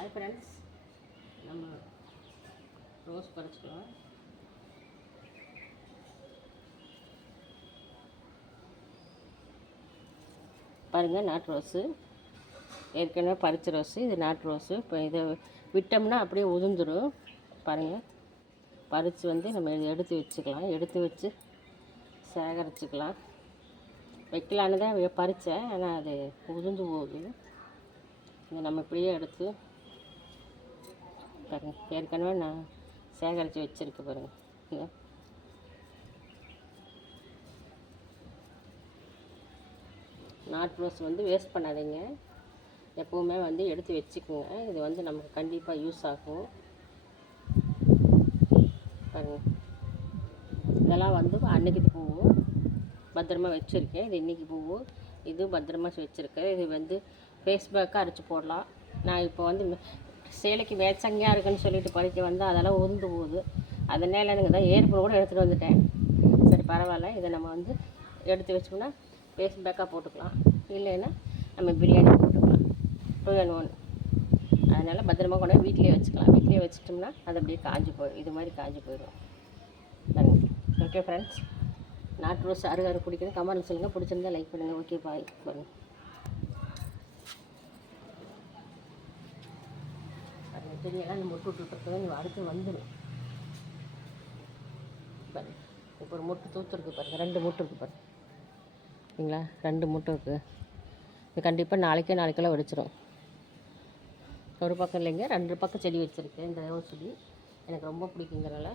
Hi friends, நம்ம rose பறிச்சுக்கலாம். பாருங்கள், நாட்டு ரோஸு ஏற்கனவே பறிச்ச ரோஸு. இது நாட்டு ரோஸு. இப்போ இதை விட்டோம்னா அப்படியே உதிர்ந்துடும். பாருங்கள், பறித்து நம்ம எடுத்து வச்சுக்கலாம். எடுத்து வச்சு சேகரிச்சுக்கலாம். வைக்கலான்னு தான் பறித்தேன், ஆனால் அது உதிர்ந்து போகுது. இதை நம்ம இப்படியே எடுத்து பாருங்கள், ஏற்கனவே நான் சேகரித்து வச்சுருக்கேன். பாருங்கள், நாட்டு ரோஸ் வேஸ்ட் பண்ணாதீங்க. எப்போவுமே எடுத்து வச்சுக்கோங்க. இது நமக்கு கண்டிப்பாக யூஸ் ஆகும். பாருங்கள், இதெல்லாம் அன்னைக்கு பூவும் பத்திரமா வச்சுருக்கேன். இது இன்றைக்கி பூவும் இது பத்திரமா வச்சுருக்கேன். இது ஃபேஸ் பேக்காக அரைச்சி போடலாம். நான் இப்போ சேலைக்கு வேச்சங்கையாக இருக்குன்னு சொல்லிட்டு பறிக்க வந்தால் அதெல்லாம் உருந்து போகுது. அதனால எனக்கு தான் ஏற்பு கூட எடுத்துகிட்டு வந்துட்டேன். சரி, பரவாயில்ல. இதை நம்ம எடுத்து வச்சோம்னா ஃபேஸ் பேக்காக போட்டுக்கலாம். இல்லைன்னா நம்ம பிரியாணி போட்டுக்கலாம். 2 in 1. அதனால் பத்திரமா கொண்டு வீட்டிலே வச்சுக்கலாம். வீட்டிலே வச்சிட்டோம்னா அது அப்படியே காஞ்சி போயிடும். இது மாதிரி காஞ்சி போயிடும். பாருங்க. ஓகே ஃப்ரெண்ட்ஸ், நாட்டு ரோஸ் அருகாரு பிடிக்கணும். கமெண்ட் சொல்லுங்கள். பிடிச்சிருந்தா லைக் பண்ணுங்கள். ஓகே, பாய். பாருங்கள், செடியெல்லாம் நம்ம விட்டுட்டு நீ அடுத்து வந்துடும். பாருங்க, இப்போ ஒரு மொட்டு தூத்துருக்கு பாருங்கள். 2 மொட்டு இருக்குது பாருங்கள். சரிங்களா, 2 மொட்டு இருக்குது. இது கண்டிப்பாக நாளைக்கெல்லாம் வெடிச்சிடும். ஒரு பக்கம் இல்லைங்க, 2 பக்கம் செடி வச்சுருக்கேன். இந்த ரோஸ் செடி எனக்கு ரொம்ப பிடிக்குங்கிறனால